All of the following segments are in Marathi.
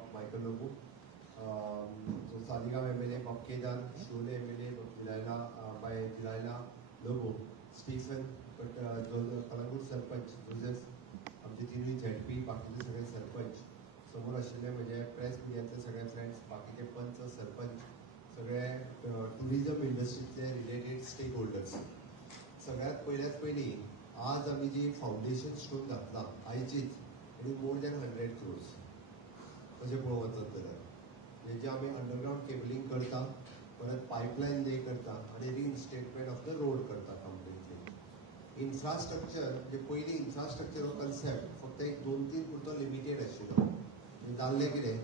of Michael Lobu. So Saligaon MLA Bob Kedan, Shule MLA by Dilaila Lobu, Stephen, Kalangur Sarpanch, Joseph, आमचे तिन्ही झेडपी बाकीचे सगळे सरपंच समोर आशिल्ले म्हणजे प्रेस मिडियातले सगळे फ्रेंड्स बाकीचे पंच सरपंच सगळे टुरिजम इंडस्ट्रीतले रिलेटेड स्टेक होल्डर्स सगळ्यात पयली आज आम्ही जी फाउंडेशन स्टोन घातला आयचीच आणि मोर दॅन 100 crores अशें पळोवंक वचत जाल्यार जे आमी अंडरग्राउंड केबलिंग करता परत पायपलायन ले करता आनी रिइन्स्टेटमेंट ऑफ द रोड करता कंप्लिटली इन्फ्रास्ट्रक्चर म्हणजे पयली इन्फ्रास्ट्रक्चर हो कन्सेप्ट फक्त एक 2-3 पुरतो लिमिटेड आशिल्लो जाल्लें कितें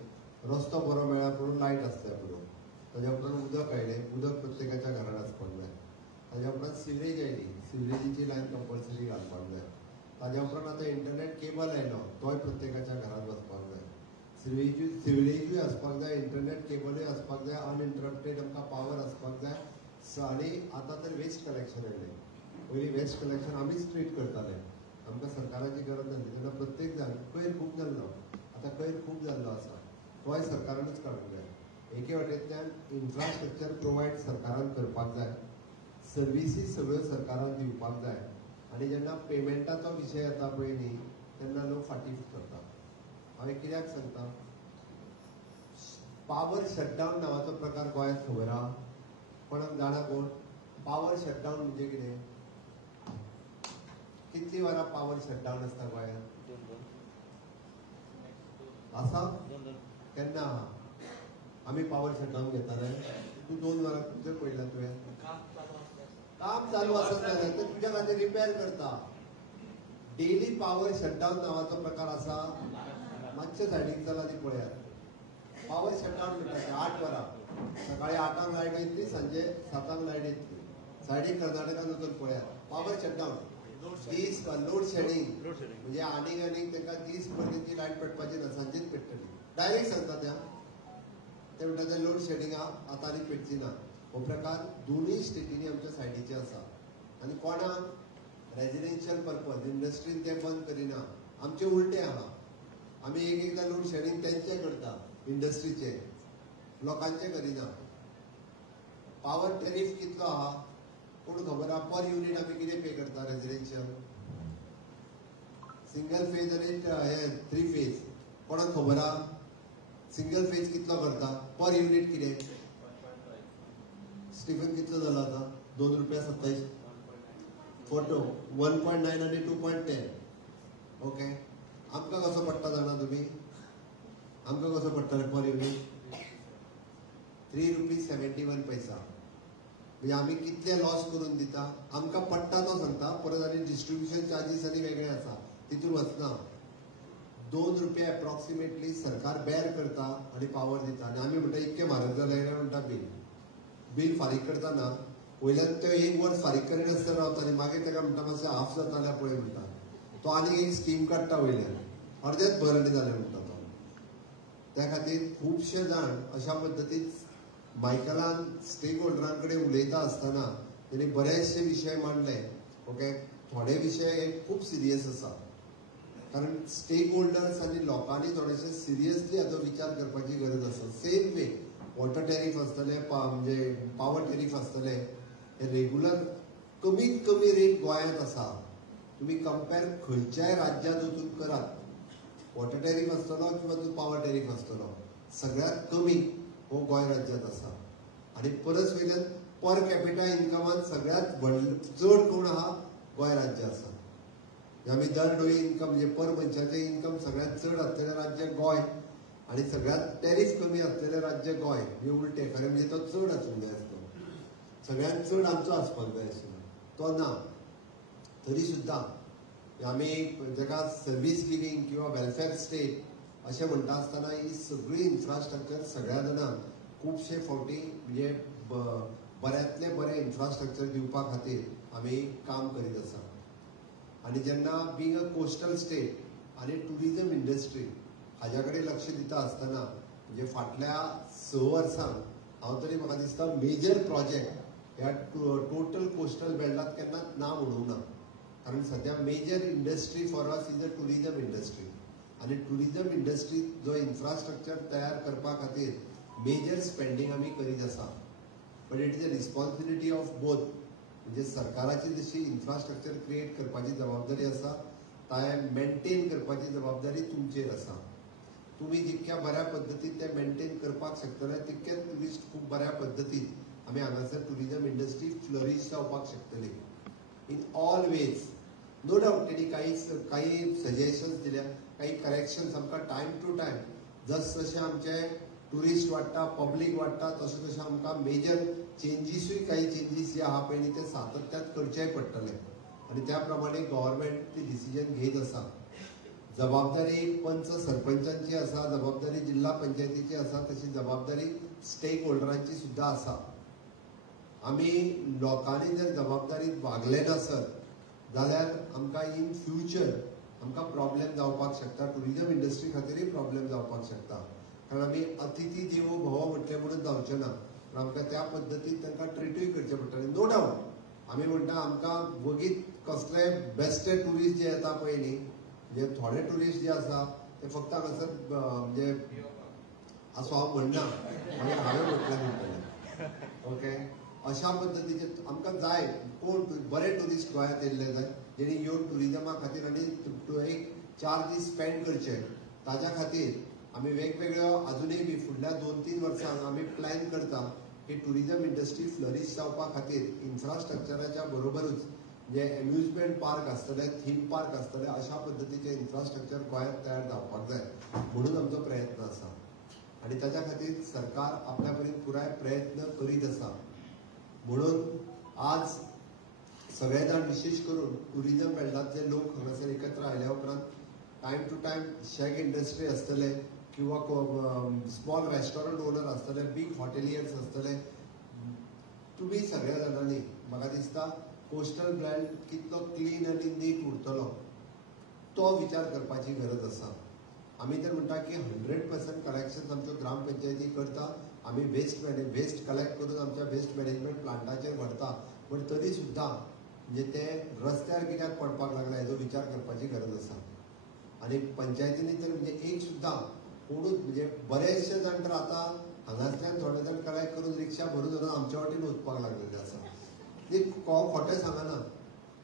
रस्तो बरो मेळ्ळा पुरो लायट आसल्या पुरो ताज्या उपरांत उदक आयलें उदक प्रत्येकाच्या घरांत आसपाक जाय ताज्या उपरांत सिवरेज आयली सिवरेजीची लायन कंपल्सरी घालपाक जाय ताज्या उपरांत आतां इंटरनेट केबल आयलो तोय प्रत्येकाच्या घरांत वचपाक जाय सिवरेजूय आसपाक जाय इंटरनेट केबलूय आसपाक जाय अनइंटरप्टेड आमकां पावर आसपाक जाय आनी आतां तर वेस्ट कलेक्शन आयलें पयलीं वेस्ट कलेक्शन आमीच ट्रीट करताले आमकां सरकाराची गरज नासली तेन्ना प्रत्येक जाण कोयर खूब जाल्लो आतां कोयर खूब जाल्लो आसा तोय सरकारानूच काडूंक जाय एके वाटेंतल्यान इन्फ्रास्ट्रक्चर प्रोवायड सरकारान करपाक जाय सर्विसीस सगळ्यो सरकारान दिवपाक जाय आनी जेन्ना पेमेंटाचो विशय येता पळय न्ही तेन्ना लोक फाटीं करता हांवें कित्याक सांगता पावर शटडावन नांवाचो प्रकार गोंयांत खबर आहा कोणाक जाणा कोण पावर शटडावन म्हणजे कितें कितली वरां पावर शटडावन आसता गोंयांत आसा केन्ना आहा आमी पावर शटडावन घेताले तूं 2 वरां तुजें पळयलां तुवें काम चालू आसत जाल्यार ते तुज्या खातीर रिपेर करता डेली पावर शटडावन नांवाचो प्रकार आसा मातशे सायडीक चला ती पळयात पावर शटडावन म्हणटात 8 वरां सकाळी 8 लायट येतली सांजे 7 लायट येतली सायडीक कर्नाटकान वचून पळयात पावर शटडावन दीस लोड शेडींग म्हणजे आनीक तांकां दीस भर तेंची लायट पेटपाची ना सांजेच पेटतली डायरेक्ट सांगता ते म्हणटा ते लोड शेडींग आतां आनी पेटची ना हो प्रकार दोनूय स्टेटींनी आमच्या सायडीचे आसा आनी कोणाक रेजिडेन्शियल पर्पज इंडस्ट्रीन ते बंद करिना आमचे उलटे आहा आमी एकदां लोड शेडींग तेंचे करता इंडस्ट्रीचे लोकांचे करिना पावर टॅरिफ कितलो आहा कोण खबर आहा पर युनिट आमी कितें पे करता रेजिडेन्शियल सिंगल फेज आनी हे 3 फेज कोणाक खबर आहा सिंगल फेज कितलो करता पर युनिट कितें स्टीफन कितलो जाला आता ₹2.27 फोटो 1.9 आणि 2.10 ओके आमकां कसो पडटा जाणा तुमी आमकां कसो पडटा पर युनिट ₹3.71 म्हणजे आमी कितले लॉस करून दिता आमकां पडटा तो सांगता परत आनी डिस्ट्रिब्युशन चार्जीस आनी वेगळे आसा तितून वचना ₹2 एप्रॉक्सिमेटली सरकार बेर करता आनी पावर दिता आनी आमी म्हणटा इतके म्हारग जाले म्हणटा बील फारीक करतना वयल्यान तो 1 वर्स फारीक करिनासतना रावता आनी मागीर ताका म्हणटा मातशें हाफ जाता जाल्यार पळय म्हणटा तो आनी एक स्कीम काडटा वयल्यान अर्देच भरणी जालें म्हणटा तो त्या खातीर खुबशे जाण अशा पद्दतीन मायकलान स्टेक होल्डरां कडेन उलयता आसतना तेणी बरेचशे विशय मांडले ओके थोडे विशय खूब सिरियस आसा कारण स्टेक होल्डर्स आनी लोकांनी थोडेशे सिरियसली हाचो विचार करपाची गरज आसा सेम वे वॉटर टॅरिफ आसतले म्हणजे पावर टॅरिफ आसतले हे रेग्युलर कमीत कमी रेट गोंयांत आसा तुम्ही कंपेर खंयच्याय राज्यांत वचून करात वॉटर टॅरिफ आसतलो किंवा पावर टॅरिफ आसतलो सगळ्यात कमी हो गोंय राज्यांत आसा आनी परस वयल्यान पर कॅपिटा इन्कमान सगळ्यात चड कोण आहा गोंय राज्य आसा आमी दर डोळी इन्कम म्हणजे पर मनशाचे इन्कम सगळ्यात चड आसलेलें राज्य गोंय आनी सगळ्यात टॅरिफ कमी आसलेलें राज्य गोंय हे उलटे खरें म्हणजे तो चड आसूंक जाय आसलो सगळ्यात चड आमचो आसपाक जाय आशिल्लो तो ना तरी सुद्दां आमी जाका सर्वीस गिवींग किंवा वेलफेअर स्टेट अशें म्हणटा आसतना ही सगळी इन्फ्रास्ट्रक्चर सगळ्या जाणांक खुबशे फावटी म्हणजे बऱ्यांतले बरें इन्फ्रास्ट्रक्चर दिवपा खातीर आमी काम करीत आसा आनी जेन्ना बींग अ कोस्टल स्टेट आनी टुरिजम इंडस्ट्री हाज्या कडेन लक्ष दिता आसतना म्हणजे फाटल्या 6 वर्सांक हांव तरी म्हाका दिसता मेजर प्रोजेक्ट ह्या टोटल कोस्टल बेल्टांत केन्नाच नांव उडोवंक ना कारण सद्या major industry for us is a tourism industry आणि टुरिजम इंडस्ट्रीत जो इन्फ्रास्ट्रक्चर तयार करपा खातीर मेजर स्पेंडींग आमी करीत आसा. But it is a responsibility of both. म्हणजे सरकाराची जशी इन्फ्रास्ट्रक्चर क्रिएट करपाची जबाबदारी आसा, ताय मेंटेन करपाची जबाबदारी तुमचेर आसा. तुम्ही जितक्या बऱ्या पद्धतीन ते मेंटेन करपाक शकतले तितकेच टुरिस्ट खूप बऱ्या पद्धतीन आमी हांगासर टुरिजम इंडस्ट्री फ्लरिश जावपाक शकतली in all ways. No doubt त्यांनी काही सजेशन्स दिल्या, काही करेक्शन्स आमकां टायम टू टायम जसे आमचे टुरिस्ट वाडटा, पब्लीक वाडटा, तशें तशें आमकां मेजर चेंजीसूय काही चेंजीस जे आहा पळय न्ही ते सातत्यात करचेय पडटले. आणि त्या प्रमाणे गव्हर्नमेंट ती डिसिजन घेत आसा. जबाबदारी पंच सरपंचांची आसा, जबाबदारी जिल्हा पंचायतीची आसा, तशी जबाबदारी स्टेक होल्डरांची सुद्धा आसा. आमी लोकांनी जर जबाबदारीत वागले नासत जाल्यार आमकां इन फ्युचर आमकां प्रॉब्लेम जावपाक शकता. टुरिजम इंडस्ट्री खातीरय प्रॉब्लेम जावपाक शकता. कारण आमी अतिथी देवो भव म्हटलें म्हणून जावचें ना. पण आमकां त्या पद्दतीन तांकां ट्रिटूय करचें पडटलें. नो डाऊट आमी म्हणटा आमकां वगीत कसलेय बेस्टे टुरिस्ट जे येता पळय न्ही, म्हणजे थोडे टुरिस्ट जे आसा ते फक्त हांगासर म्हणजे असो हांव म्हणना, हांवें म्हटलें म्हणटलें ओके. अशा पद्दतीचे आमकां जाय कोण बरे टुरिस्ट गोंयांत येयल्ले जाय, जेणी येवन टुरिजमा खातीर आनी एक 4 दीस स्पेंड करचे. ताज्या खातीर आमी वेगवेगळ्यो अजुनूय बी फुडल्या 2-3 वर्सांक आमी प्लॅन करता की टुरिजम इंडस्ट्री फ्लरिश जावपा खातीर इन्फ्रास्ट्रक्चराच्या बरोबरूच जे एम्युजमेंट पार्क आसतले, थीम पार्क आसतले, अशा पद्दतीचे इन्फ्रास्ट्रक्चर गोंयांत तयार जावपाक जाय म्हणून आमचो प्रयत्न आसा. आणि ताच्या खातीर सरकार आपल्या परीन पुराय प्रयत्न करीत आसा. म्हणून आज सगळे जाण विशेष करून टुरिजम बेल्टांतले लोक हांगासर एकत्र आयल्या उपरांत time to time shack industry आसतले किंवा स्मॉल रेस्टॉरंट ओनर आसतले, बिग हॉटेलियर्स आसतले, तुम्ही सगळ्या जाणांनी म्हाका दिसता कोस्टल बेल्ट कितलो क्लीन आनी नीट उरतलो तो विचार करपाची गरज आसा. आमी तर म्हणटा की 100% कलेक्शन आमच्यो ग्रामपंचायती करता. आमी वेस्ट कलेक्ट करून आमच्या वेस्ट मॅनेजमेंट प्लांटाचेर व्हरता. पण तरी सुद्दां म्हणजे ते रस्त्यार कित्याक पडपाक लागला हेजो विचार करपाची गरज आसा. आणि पंचायतींनी तर म्हणजे एक सुद्दां कोणूच म्हणजे बरेचशे जाण तर आतां हांगासल्यान थोडे जाण कलेक्ट करून रिक्षा भरून धरून आमच्या वाटेन वचपाक लागलेले आसा. खोटें सांगना.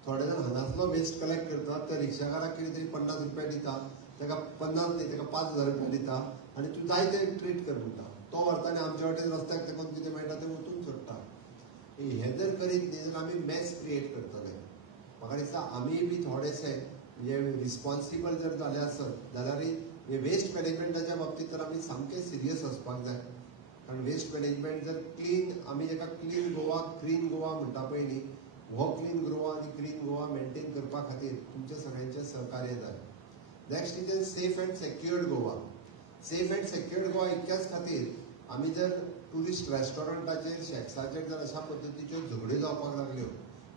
थोडे जाण हांगासलो वेस्ट कलेक्ट करतात, त्या रिक्षाकाराक कितें तरी 50 रुपया दिता, ताका 50 न्ही ताका 5000 रुपया दिता आनी तूं जाय ते ट्रीट कर म्हणटा. तो व्हरता आनी आमच्या वाटेन रस्त्याक तेकोन कितें मेळटा तें वचून सोडटा. हें जर करीत न्ही जाल्यार आमी मॅस क्रिएट करतले. म्हाका दिसता आमी बी थोडेशे म्हणजे रिस्पॉन्सिबल जर जाले आसत जाल्यार वेस्ट मॅनेजमेंटाच्या बाबतींत तर आमी सामके सिरियस आसपाक जाय. कारण वेस्ट मॅनेजमेंट जर क्लीन आमी जेका क्लीन गोवा ग्रीन गोवा म्हणटा पळय न्ही, हो क्लीन गोवा आनी ग्रीन गोवा मेंटेन करपा खातीर तुमचे सगळ्यांचे सहकार्य जाय. Next is safe and secured Goa. Safe and secured Goa इतक्याच खातीर आमी जर टुरिस्ट रेस्टॉरंटाचेर शेक्साचेर जर अशा पद्दतीच्यो झगड्यो जावपाक लागल्यो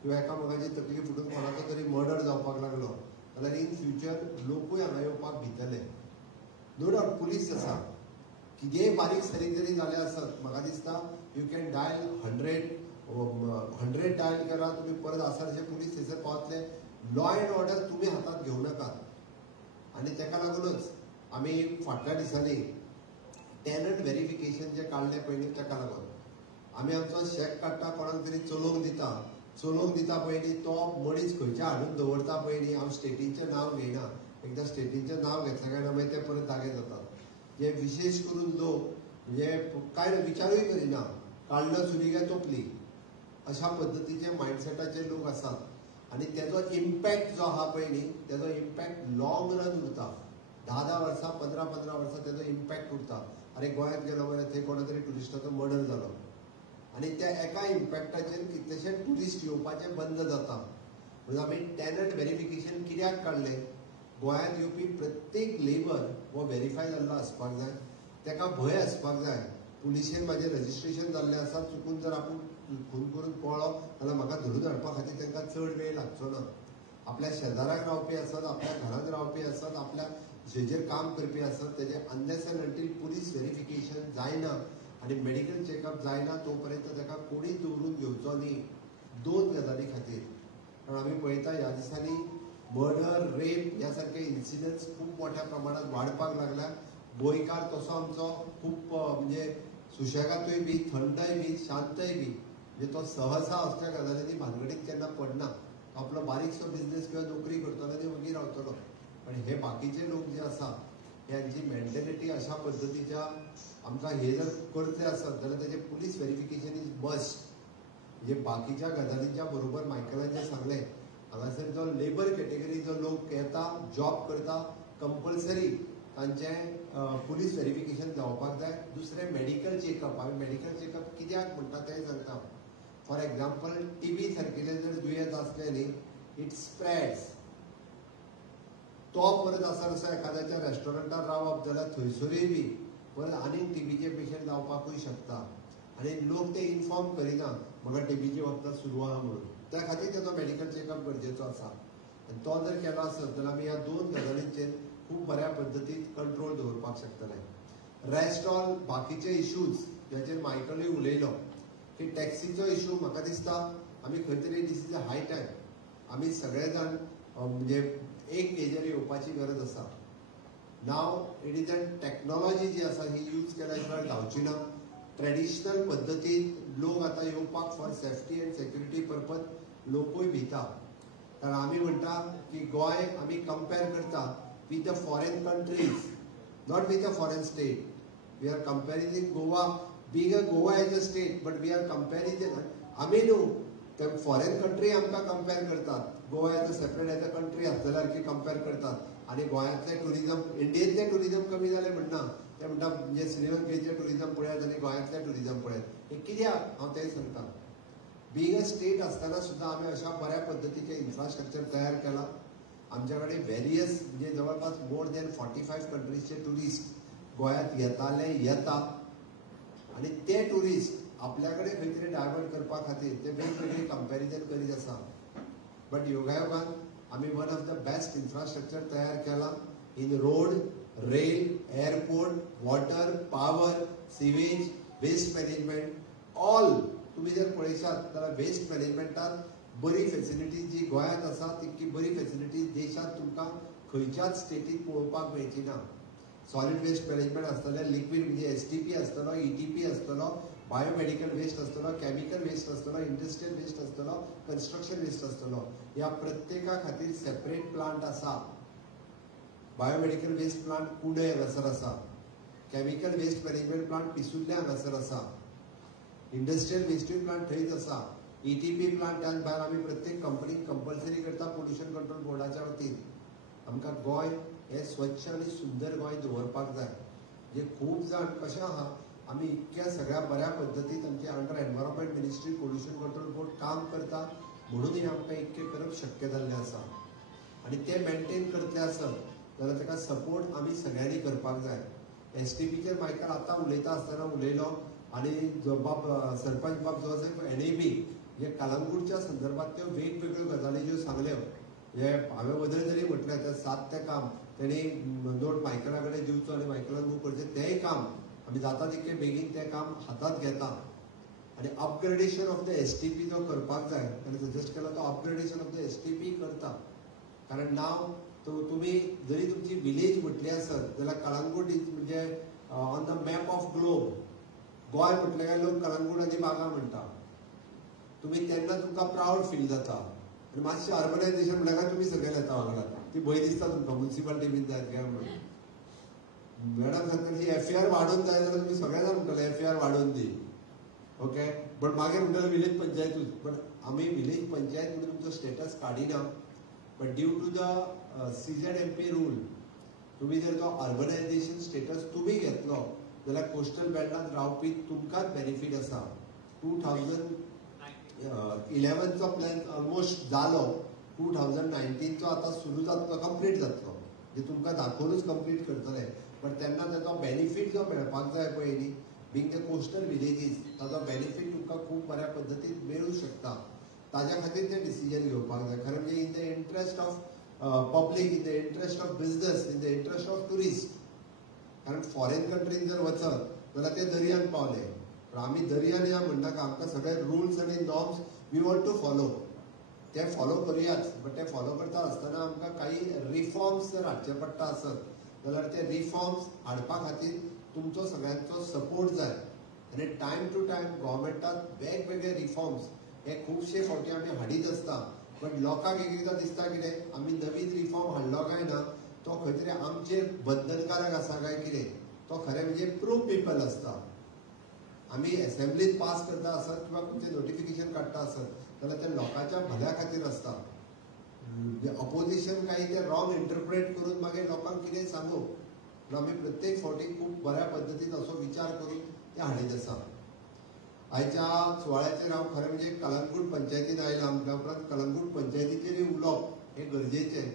किंवा एकामेकाची तकली फुटून कोणाचो तरी मर्डर जावपाक लागलो जाल्यार इन फ्युचर लोकूय हांगा येवपाक भितले. नो डाऊट पुलीस आसा. कितेंय बारीक सारीक जरी जालें आसत म्हाका दिसता यू कॅन डायल 100 डायल केला तुम्ही परत आसारचे पुलीस थंयसर पावतले. लॉ अँड ऑर्डर तुम्ही हातात घेवं नाकात. आनी ताका लागूनच आमी फाटल्या दिसांनी टेनंट व्हेरिफिकेशन जे काडलें पळय न्ही ताका लागून आमी आमचो शेक काडटा कोणाक तरी चलोवंक दिता पळय न्ही तो मनीस खंयचे हाडून दवरता पळय न्ही. हांव स्टेटीचें नांव घेयना. एकदां स्टेटीचें नांव घेतलें काय ना मागीर ते परत जागे जातात. जे विशेष करून लोक म्हणजे कांय विचारूय करिना, काडलो सुरी काय तोपली अशा पद्दतीचे मायंडसेटाचे लोक आसात. आनी तेजो इम्पॅक्ट जो आहा पळय न्ही तेजो इम्पॅक्ट लॉंग रन उरता. 10 वर्सां 15 वर्सां तेजो इम्पॅक्ट उरता. अरे गोंयांत गेलो मरे थंय कोणा तरी टुरिस्टाचो मर्डर जालो आनी त्या एका इम्पॅक्टाचेर कितलेशे टुरिस्ट येवपाचे बंद जाता. म्हणून आमी टेनंट व्हेरिफिकेशन कित्याक काडलें. गोंयांत येवपी प्रत्येक लेबर हो व्हेरीफाय जाल्लो आसपाक जाय. ताका भंय आसपाक जाय पुलिशेन म्हाजें रजिस्ट्रेशन जाल्लें आसा, चुकून जर आपूण खून करून पळलो जाल्यार म्हाका धरून हाडपा खातीर तांकां चड वेळ लागचो ना. आपल्या शेजाराक रावपी आसत, आपल्या घरांत रावपी आसत, आपल्या जेजेर काम करपी आसत, तेजे unless and until police verification जायना आनी मेडिकल चेकअप जायना तो पर्यंत ताका कोणीच दवरून घेवचो न्ही. 2 गजाली खातीर. कारण आमी पळयता ह्या दिसांनी मर्डर, रेप ह्या सारखे इन्सिडंट्स खूप मोठ्या प्रमाणात वाढपाक लागल्या. गोंयकार तसो आमचो खूप म्हणजे सुशेगातूय बी, थंडय बी, शांतय बी, म्हणजे तो सहसा असल्या गजालींनी भानगडीत केन्ना पडना. आपलो बारीकसो बिझनेस किंवा नोकरी करतलो आनी मागीर रावतलो. पण हे बाकीचे लोक जे आसा यांची मेंटॅलिटी अशा पद्धतीच्या आमकां हे जर करतले आसत जाल्यार तेजे पुलीस व्हेरिफिकेशन इज मस्ट. म्हणजे बाकीच्या गजालींच्या बरोबर मायकलान जे सांगलें हांगासर जो लेबर कॅटेगरी जो लोक येता जॉब करता कंपल्सरी तांचें पुलीस व्हेरिफिकेशन जावपाक जाय. दुसरें मेडिकल चेकअप. हांवें मेडिकल चेकअप कित्याक म्हणटा तें सांगता. फॉर एग्जाम्पल टीबी सारकिलें जर दुयेंस आसलें न्ही इट स्प्रेड्स. तो परत आसा असो एखाद्याच्या रेस्टॉरंटार रावप जाल्यार थंयसरूय बी परत आनीक टीबीचे पेशंट जावपाकूय शकता. आनी लोक ते इन्फॉर्म करिना म्हाका टीबीची वखदां सुरू आहा म्हणून. त्या खातीर तेजो मेडिकल चेकअप गरजेचो आसा. आनी तो जर केलो आसत जाल्यार आमी ह्या दोन गजालींचेर खूब बऱ्या पद्दतीन कंट्रोल दवरपाक शकतले. रेस्ट ऑल बाकीचे इश्यूज ज्याचेर मायकलूय उलयलो की टॅक्सीचो इश्यू म्हाका दिसता आमी खंय तरी दिस इज अ हाय टायम आमी सगळे जाण म्हणजे एक हेजेर येवपाची गरज आसा. Now it is a technology जी आसा ही यूज केल्या शिवाय जावची ना. ट्रेडिशनल पद्दतीन लोक आतां येवपाक for safety end security purpose लोकूय भिता. कारण आमी म्हणटा की गोंय आमी कंपेर करता with the foreign countries, not with a foreign state. We are comparing Goa, being a Goa as a state, but we are comparing the. आमी न्हू ते फॉरेन कंट्री आमकां कंपेर करतात. Goa as a separate as a country आसलेल्या सारकी कंपेर करतात. आनी गोंयांतलें टुरिजम इंडियेंतलें टुरिजम कमी जालें म्हणना. ते म्हणटा म्हणजे श्रीलंकेचें टुरिजम पळयात आनी गोंयांतलें टुरिजम पळयात. हे कित्याक हांव तें सांगता. बींग अ स्टेट आसतना सुद्दां आमी अशा बऱ्या पद्दतीचें इन्फ्रास्ट्रक्चर तयार केलां. आमच्याकडे व्हेरियस म्हणजे जवळपास मोर दॅन 45 कंट्रीजचे टुरिस्ट गोंयांत येता आणि ते टुरिस्ट आपल्याकडे खंय तरी डायवर्ट करपा खातीर ते वेगवेगळी कंपॅरिजन करीत आसा. बट योगायोगान आमी one of the best infrastructure तयार केला in road, rail, airport, water, power, sewage, waste management all. तुम्ही जर पळयशात जाल्यार वेस्ट मॅनेजमेंटात बरी फेसिलिटीज जी गोंयांत आसा तितकी बरी फेसिलिटीज देशांत तुमकां खंयच्याच स्टेटीत पळोवपाक मेळची ना. सॉलिड वेस्ट मॅनेजमेंट आसतलें, लिक्वीड म्हणजे एसटीपी आसतलो, ईटीपी आसतलो, बायोमेडिकल वेस्ट आसतलो, केमिकल वेस्ट आसतलो, इंडस्ट्रियल वेस्ट आसतलो, कन्स्ट्रक्शन वेस्ट आसतलो. ह्या प्रत्येका खातीर सेपरेट प्लांट आसा. बायोमेडिकल वेस्ट प्लांट पुणे हांगासर आसा. केमिकल वेस्ट मॅनेजमेंट प्लांट पिसुल्ल्या हांगासर आसा. इंडस्ट्रियल वेस्टूय प्लांट थंयच आसा. ईटीपी प्लांटान भायर आमी प्रत्येक कंपनीक कंपल्सरी करता पोल्युशन कंट्रोल बोर्डाच्या वतीन. आमकां गोंय हें स्वच्छ आनी सुंदर गोंय दवरपाक जाय. म्हणजे खूब जाण कशें आहा आमी इतक्या सगळ्या बऱ्या पद्दतीन आमचे under environment ministry pollution control board काम करता म्हणूनय आमकां इतकें करप शक्य जाल्लें आसा. आनी ते मेंटेन करतले आसत जाल्यार ताका सपोर्ट आमी सगळ्यांनी करपाक जाय. एसटीपीचेर मायकल आतां उलयता आसतना उलयलो आनी जो बाब सरपंच बाब जो आसा एनएबी हे कलंगूटच्या संदर्भात त्यो वेगवेगळ्यो गजाली ज्यो सांगल्यो हे हांवें वदळ जरी म्हटलें तें 7 तें काम तेणी नोट मायकला कडेन दिवचो आनी मायकलान मूव करचें तेंय काम आमी जाता तितकें बेगीन तें काम हातांत घेता. आनी अपग्रेडेशन ऑफ द एसटीपी जो करपाक जाय ताणें सजेस्ट केला तो अपग्रेडेशन ऑफ द एसटीपी करता. कारण नाव तुमी जरी तुमची विलेज म्हटली आसत जाल्यार कलंगूट इज म्हणजे on the map of globe. Goa म्हटलें काय लोक कलंगूट आनी बागा म्हणटा. तुम्ही तेन्ना तुमकां प्राऊड फील जाता. आनी मातशें अर्बनायझेशन म्हणल्यार काय तुमी सकयल येता वांगडा. ती भंय दिसता तुमकां म्युन्सिपालिटी बीन जाय काय म्हणून. मॅडम सांगताली एफआयआर वाडोवन जाय जाल्यार तुमी सगळे जाण म्हणटले एफआयआर वाडोवन दी. ओके बट मागीर म्हणटले विलेज पंचायतूच. बट आमी विलेज पंचायत म्हणून तुमचो स्टेटस काडिना. But due to the CZMP rule तुम्ही जर तो अर्बनायझेशन स्टेटस तुम्ही घेतलो जाल्यार कोस्टल बेल्टांत रावपी तुमकांच बेनिफीट आसा. 2011 चो प्लॅन ऑलमोस्ट जालो. 2019 चो आतां सुरू जातलो कंप्लीट जातलो म्हणजे तुमकां दाखोवनूच कंप्लीट करतले. बट तेन्ना ताचो बेनिफीट जो मेळपाक जाय पळय न्ही बींग द कोस्टल विलेजीस ताचो बेनिफीट तुमकां खूब बऱ्या पद्दतीन मेळूं शकता. ताज्या खातीर तें डिसिजन घेवपाक जाय. खरें म्हणजे in the interest of public, in the interest of business, in the interest of tourist. कारण फॉरेन कंट्रीन जर वचत जाल्यार ते दर्यान पावले. पण आमी दर्यान या म्हणटा आमकां सगळे रुल्स आनी norms we want to follow. ते फॉलो करुयाच, बट ते फॉलो करता आसतना आमकां काही रिफॉर्म्स जर हाडचे पडटा आसत जाल्यार ते रिफॉर्म्स हाडपा खातीर तुमचो सगळ्यांचो सपोर्ट जाय. आनी टायम टू टायम गव्हर्मेंटान वेगवेगळे रिफॉर्म्स हे खुबशे फावटी आमी हाडीत आसता, बट लोकांक एकदां दिसता कितें आमी नवीन रिफॉर्म हाडलो काय ना तो खंय तरी आमचेर बंधनकारक आसा काय कितें, तो खरें म्हणजे प्रो पीपल आसता. आमी असेंब्लीत पास करता आसत किंवा खंयचें नोटिफिकेशन काडटा आसत जाल्यार ते लोकांच्या भल्या खातीर आसता. अपोजिशन काही ते रॉंग इंटरप्रेट करून मागीर लोकांक कितें सांगू, आमी प्रत्येक फावटी खूब बऱ्या पद्दतीन असो विचार करून ते हाडीत आसा. आयच्या सुवाळ्याचेर हांव खरें म्हणजे कलंगूट पंचायतीन आयला, आमच्या उपरांत कलंगूट पंचायतीचेरूय उलोवप हें गरजेचें.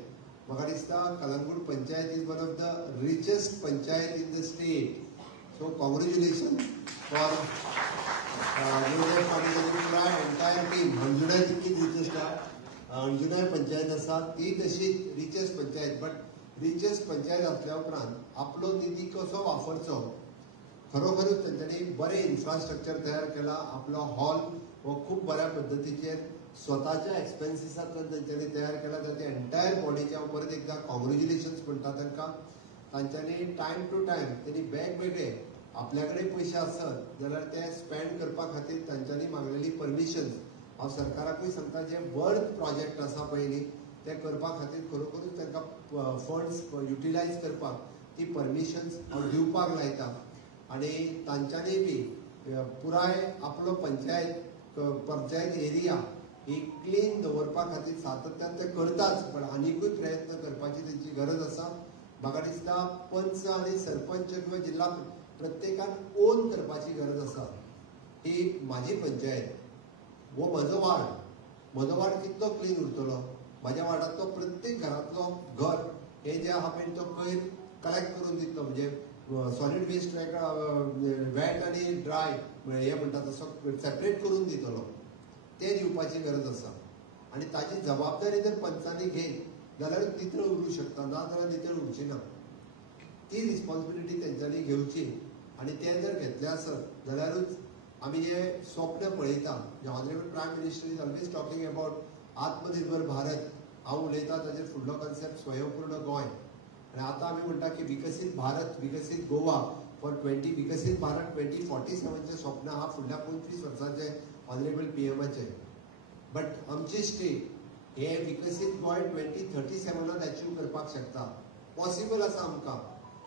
म्हाका दिसता Calangute panchayat is one of the richest panchayat in the state. So congratulation for entire team. अंजुनाय तितकी रिचेस्ट आहा, अंजुनाय पंचायत आसा ती तशी richest panchayat, but richest panchayat आसल्या उपरांत आपलो निधी कसो वापरचो, खरोखरूच तांच्यांनी बरें इन्फ्रास्ट्रक्चर तयार केला. आपलो हॉल हो खूब बऱ्या पद्दतीचेर स्वताच्या एक्सपेन्सिसांतल्यान तांच्यांनी तयार केला. तर ते एंटायर बॉडीच्या परत एकदां कॉंग्रॅच्युलेशन्स म्हणटा तांकां. तांच्यांनी टायम टू टायम त्यांनी वेगवेगळे आपल्या कडेन पयशे आसत जाल्यार ते स्पेंड करपा खातीर तांच्यांनी मागलेली परमिशन्स हांव सरकाराकूय सांगता, जे वर्थ प्रोजेक्ट आसा पळय न्ही ते करपा खातीर खरोखरूच तांकां फंड्स युटिलायज करपाक ती परमिशन्स हांव दिवपाक लायता. आनी तांच्यांनी बी पुराय आपलो पंचायत एरिया ही क्लीन दवरपा खातीर सातत्यान ते करताच, पण आनिकूय प्रयत्न करपाची तांची गरज आसा. म्हाका दिसता पंच आनी सरपंच किंवा जिल्हा प्रत्येकान ओन करपाची गरज आसा. ही म्हाजी पंचायत, हो म्हजो वार्ड कितलो क्लीन उरतलो, म्हाज्या वार्डांतलो प्रत्येक घरांतलो घर हे जे आहा पळय तो कोयर कलेक्ट करून दितलो, म्हणजे सॉलिड वेस्ट वेट आनी ड्राय हे म्हणटा तसो सेपरेट करून दितलो, ते दिवपाची गरज आसा. आनी ताची जबाबदारी जर पंचांनी घेत जाल्यार नितळ उरूंक शकता, ना जाल्यार नितळ उरची ना. ती रिस्पॉन्सिबिलिटी तेंच्यांनी घेवची. आनी ते जर घेतले आसत जाल्यारूच आमी जे स्वप्न पळयता, honourable prime minister is always talking about आत्मनिर्भर भारत. हांव उलयतां ताचेर फुडलो कॉन्सेप्ट स्वयंपूर्ण गोंय. आनी आतां आमी म्हणटा की विकसीत भारत, विकसीत गोवा फॉर विकसीत भारत 2047 स्वप्न आहा फुडल्या 25 वर्सांचे ऑनरेबल पीएमाचे. बट आमची स्टेट हे विकसीत गोंय 2037 अचीव करपाक शकता. पॉसिबल आसा आमकां,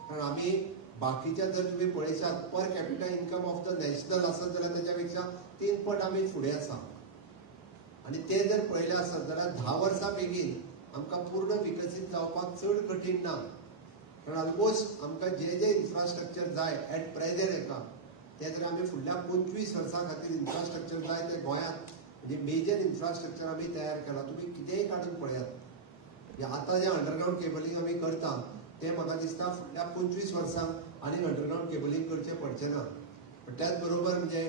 कारण आमी बाकीच्या जर तुमी पळयशात per capital income of the national आसत जाल्यार त्याच्या पेक्षा 3 पट आमी फुडें आसा. आनी ते जर पळयले आसत जाल्यार 10 वर्सां बेगीन आमकां पूर्ण विकसीत जावपाक चड कठीण ना. कारण ऑलमोस्ट आमकां जे जे इन्फ्रास्ट्रक्चर जाय एट प्रेझेंट हेका ते जर आमी फुडल्या 25 वर्सां खातीर इन्फ्रास्ट्रक्चर जाय ते गोंयांत म्हणजे मेजर इन्फ्रास्ट्रक्चर आमी तयार केला. तुमी कितेंय काडून पळयात, आतां जे अंडरग्रावंड केबलिंग आमी करता ते म्हाका दिसता फुडल्या 25 वर्सांक आनी अंडरग्रावंड केबलिंग करचें पडचें ना. त्याच बरोबर म्हणजे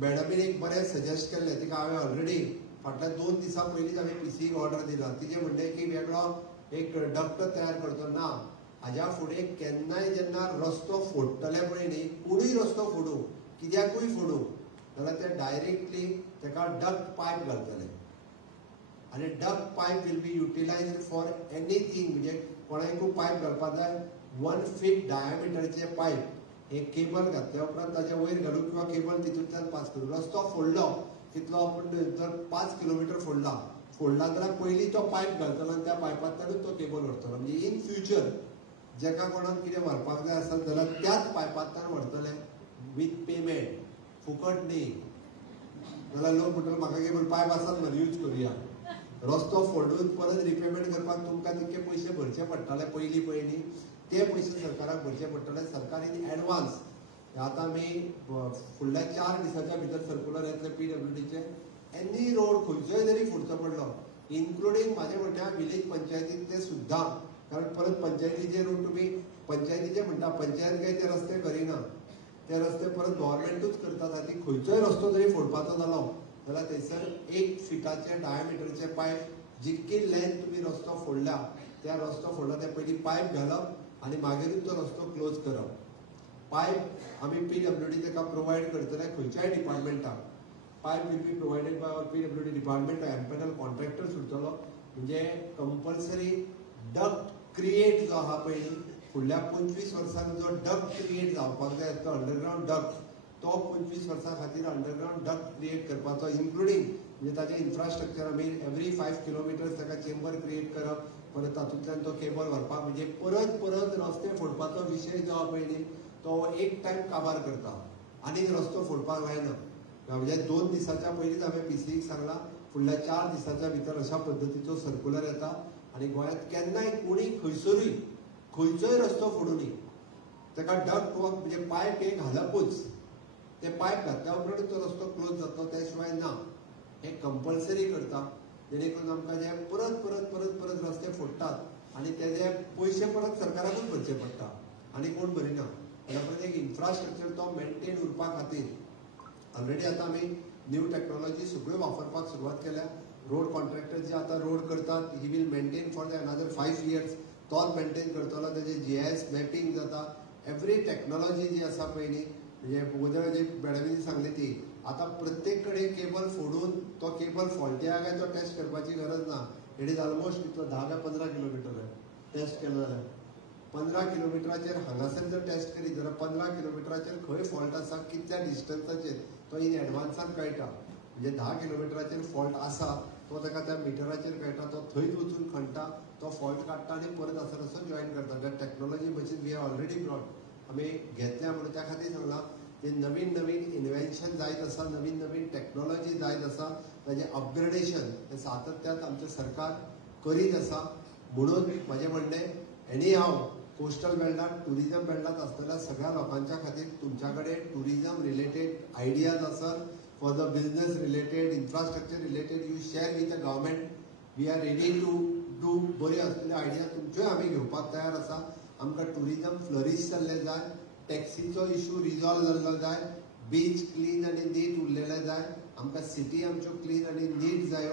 मॅडमीन एक बरें सजेस्ट केल्लें, तिका हांवें ऑलरेडी फाटल्या 2 दिसां पयलींच हांवें पीसीक ऑर्डर दिला. तिचें म्हणणें की वेगळो एक डक्ट तयार करचो ना. हाज्या फुडें केन्नाय जेन्ना रस्तो फोडटले पळय न्ही, कोणूय रस्तो फोडूं, कित्याकूय फोडूं जाल्यार ते डायरेक्टली ताका डक्ट पायप घालतले. आनी duct pipe will be utilized for anything. म्हणजे कोणाकूय पायप घालपाक जाय 1 फीट डायमिटरचे पायप, एक केबल घातल्या उपरांत ताच्या वयर घालून किंवा केबल तितूंतल्यान पास करून रस्तो फोडलो तितलो आपण जर 5 किलोमिटर फोडला जाल्यार पयलीं तो पायप घालतलो आनी त्या पायपांतल्यानूच तो केबल व्हरतलो. म्हणजे इन फ्युचर जेका कोणाक कितें व्हरपाक जाय आसत जाल्यार त्याच पायपांतल्यान व्हरतले वीथ पेमेंट, फुकट न्ही. जाल्यार लोक म्हणटले म्हाका केबल पायप आसात मरे यूज करुया. रस्तो फोडून परत रिपेमेंट करपाक तुमकां तितके पयशे भरचे पडटले पयलीं न्ही, ते पयशे सरकाराक भरचे पडटले. सरकार इन एडवान्स आतां आमी फुडल्या 4 दिसाच्या भितर सर्क्युलर येतले PWDचे. एनी रोड खंयचोय जरी फोडचो पडलो, इन्क्लुडींग म्हाजे म्हणटा विलेज पंचायतीन ते सुद्दां, कारण परत पंचायतीचे रोड तुमी पंचायतीचे म्हणटा पंचायत काय ते रस्ते करिना, ते रस्ते परत गव्हर्मेंटूच करता. ती खंयचोय रस्तो जरी फोडपाचो जालो जाल्यार थंयसर 1 फिटाचे डायमिटरचे पायप, जितकी लेंथ तुमी रस्तो फोडला त्या रस्तो फोडला ते पयलीं पायप घालप आनी मागीरूच तो रस्तो क्लोज करप. पायप आमी PWD ताका प्रोवायड करतले खंयच्याय डिपार्टमेंटाक. pipe will be provided by our PWD department. MPNL contractor सुरतलो म्हणजे कंपल्सरी डक्ट क्रिएट जो आहा पळय फुडल्या 25 वर्सांनी जो डक्ट क्रिएट जावपाक जाय तो अंडरग्राउंड डक्ट तो 25 वर्सां खातीर अंडरग्राउंड डक्ट क्रिएट करपाचो इन्क्लुडिंग म्हणजे ताचे इन्फ्रास्ट्रक्चर आमी एवरी 5 किलोमिटर्स ताका चेंबर क्रिएट करप परत तातूंतल्यान तो केबल व्हरपाक म्हणजे परत परत रस्ते फोडपाचो विशय जो आहा पळय न्ही तो एक टायम काबार करता आनीक रस्तो फोडपाक लायना म्हणजे 2 दिसाच्या पयलींच हांवें PCक सांगला फुडल्या 4 दिसाच्या भितर अशा पद्दतीचो सर्क्युलर येता आनी गोंयांत केन्नाय कोणी खंयसरूय खंयचोय रस्तो फोडूनी ताका डक्ट वर्क म्हणजे पायप एक घालपूच ते पायप घातल्या उपरांत तो रस्तो क्लोज जातलो त्या शिवाय ना हे कंपल्सरी करता जेणे करून आमकां जे परत परत परत परत रस्ते फोडटात आनी तेजे पयशे परत सरकाराकूच भरचे पडटा आनी कोण भरिना परत एक इन्फ्रास्ट्रक्चर तो मेंटेन उरपा खातीर ऑलरेडी आता आमी न्यू टेक्नॉलॉजी सगळ्यो वापरपाक सुरवात केल्या रोड कॉन्ट्रॅक्टर जे आता रोड करतात he will maintain for the another 5 years तोच मेंटेन करतलो तेजे GIS मॅपिंग जाता एवरी टेक्नॉलॉजी जी आसा पळय न्ही म्हणजे उदळ जी मॅडमीन सांगली ती आता प्रत्येक कडेन केबल फोडून तो केबल फॉल्टी आहा काय तो टेस्ट करपाची गरज ना इट इज ऑलमोस्ट कितलो 10 काय 15 किलोमीटर टेस्ट केलो जाल्यार 15 किलोमिटराचेर हांगासर जर टेस्ट करीत जाल्यार 15 किलोमिटराचेर खंय फॉल्ट आसा कितल्या डिस्टन्साचेर तो इन एडवान्सान कळटा म्हणजे 10 किलोमिटराचेर फॉल्ट आसा तो ताका त्या मिटराचेर कळटा तो थंयच वचून खणटा तो फॉल्ट काडटा आनी परत आसा तसो जॉईन करता त्या technology machine we have already brought आमी घेतल्या म्हणून त्या खातीर सांगलां ते नवीन नवीन इन्व्हेन्शन जायत आसा नवीन नवीन टेक्नॉलॉजी जायत आसा ताजें अपग्रेडेशन हें सातत्यान आमचें सरकार करीत आसा म्हणून म्हजें म्हणणें एनी हाव कोस्टल बेल्टात टुरिजम बेल्टात असलेल्या सगळ्या लोकांच्या खातीर तुमच्याकडे टुरिजम रिलेटेड आयडियाज आसत for the business related infrastructure related you share with the government we are ready to do बऱ्यो असलेल्यो आयडिया तुमच्योय आमी घेवपाक तयार आसा आमकां टुरिजम फ्लरीश जाल्लें जाय टॅक्सीचो इशू रिजॉल्व जाल्लो जाय बीच क्लीन आनी नीट उरलेले जाय आमकां सिटी आमच्यो क्लीन आनी नीट जायो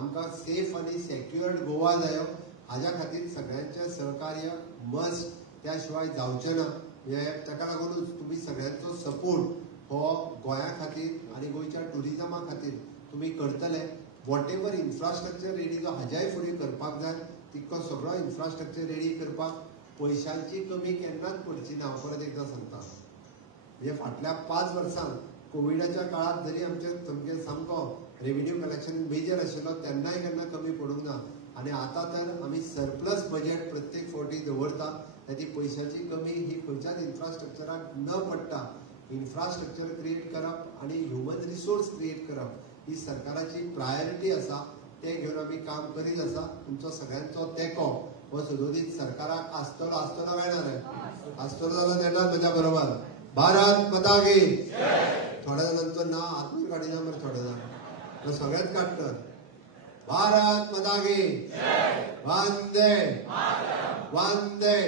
आमकां सेफ आनी सेक्युअर्ड गोवा जायो हाज्या खातीर सगळ्यांचें सहकार्य मस्ट त्या शिवाय जावचें ना म्हणजे ताका लागूनच तुमी सगळ्यांचो सपोर्ट हो गोंया खातीर आनी गोंयच्या टुरिजमा खातीर तुमी करतले वॉट एवर इन्फ्रास्ट्रक्चर रेडी जो हाज्याय फुडें करपाक जाय तितको सगळो इन्फ्रास्ट्रक्चर रेडी करपाक पयशांची कमी केन्नाच पडची ना हांव परत एकदां सांगता म्हणजे फाटल्या 5 वर्सांत कोविडाच्या काळात जरी आमचे सामको रेव्हेन्यू कलेक्शन मेजर आशिल्लो तेन्नाय केन्ना कमी पडूंक ना आनी आतां तर आमी सरप्लस बजेट प्रत्येक फावटी दवरता ती पयशांची कमी ही खंयच्याच इन्फ्रास्ट्रक्चराक न पडटा इन्फ्रास्ट्रक्चर क्रिएट करप आनी ह्युमन रिसोर्स क्रिएट करप ही सरकाराची प्रायोरिटी आसा ते घेवन आमी काम करीत आसा तुमचो सगळ्यांचो तेंको हो सदोदीत सरकाराक आसतलो आसतलो काय ना रे आसतलो जाल्यार देणार म्हज्या बरोबर भारत माता की थोड्या जाणांचो ना आत्मूय काडिना मरे थोडे जाण सगळ्यात काडटात भारत माता की वंदे वंदे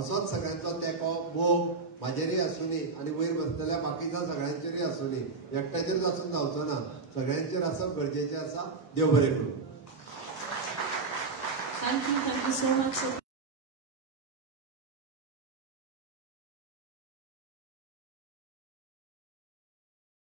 असोच सगळ्यांचो तेंको मोग म्हाजेरूय आसूनी आनी वयर बसलेल्या बाकीच्या सगळ्यांचेरूय आसूनी एकट्याचेरूच आसून जावचो ना सगळ्यांचेर आसप गरजेचें आसा देव बरें करूं Thank you so much.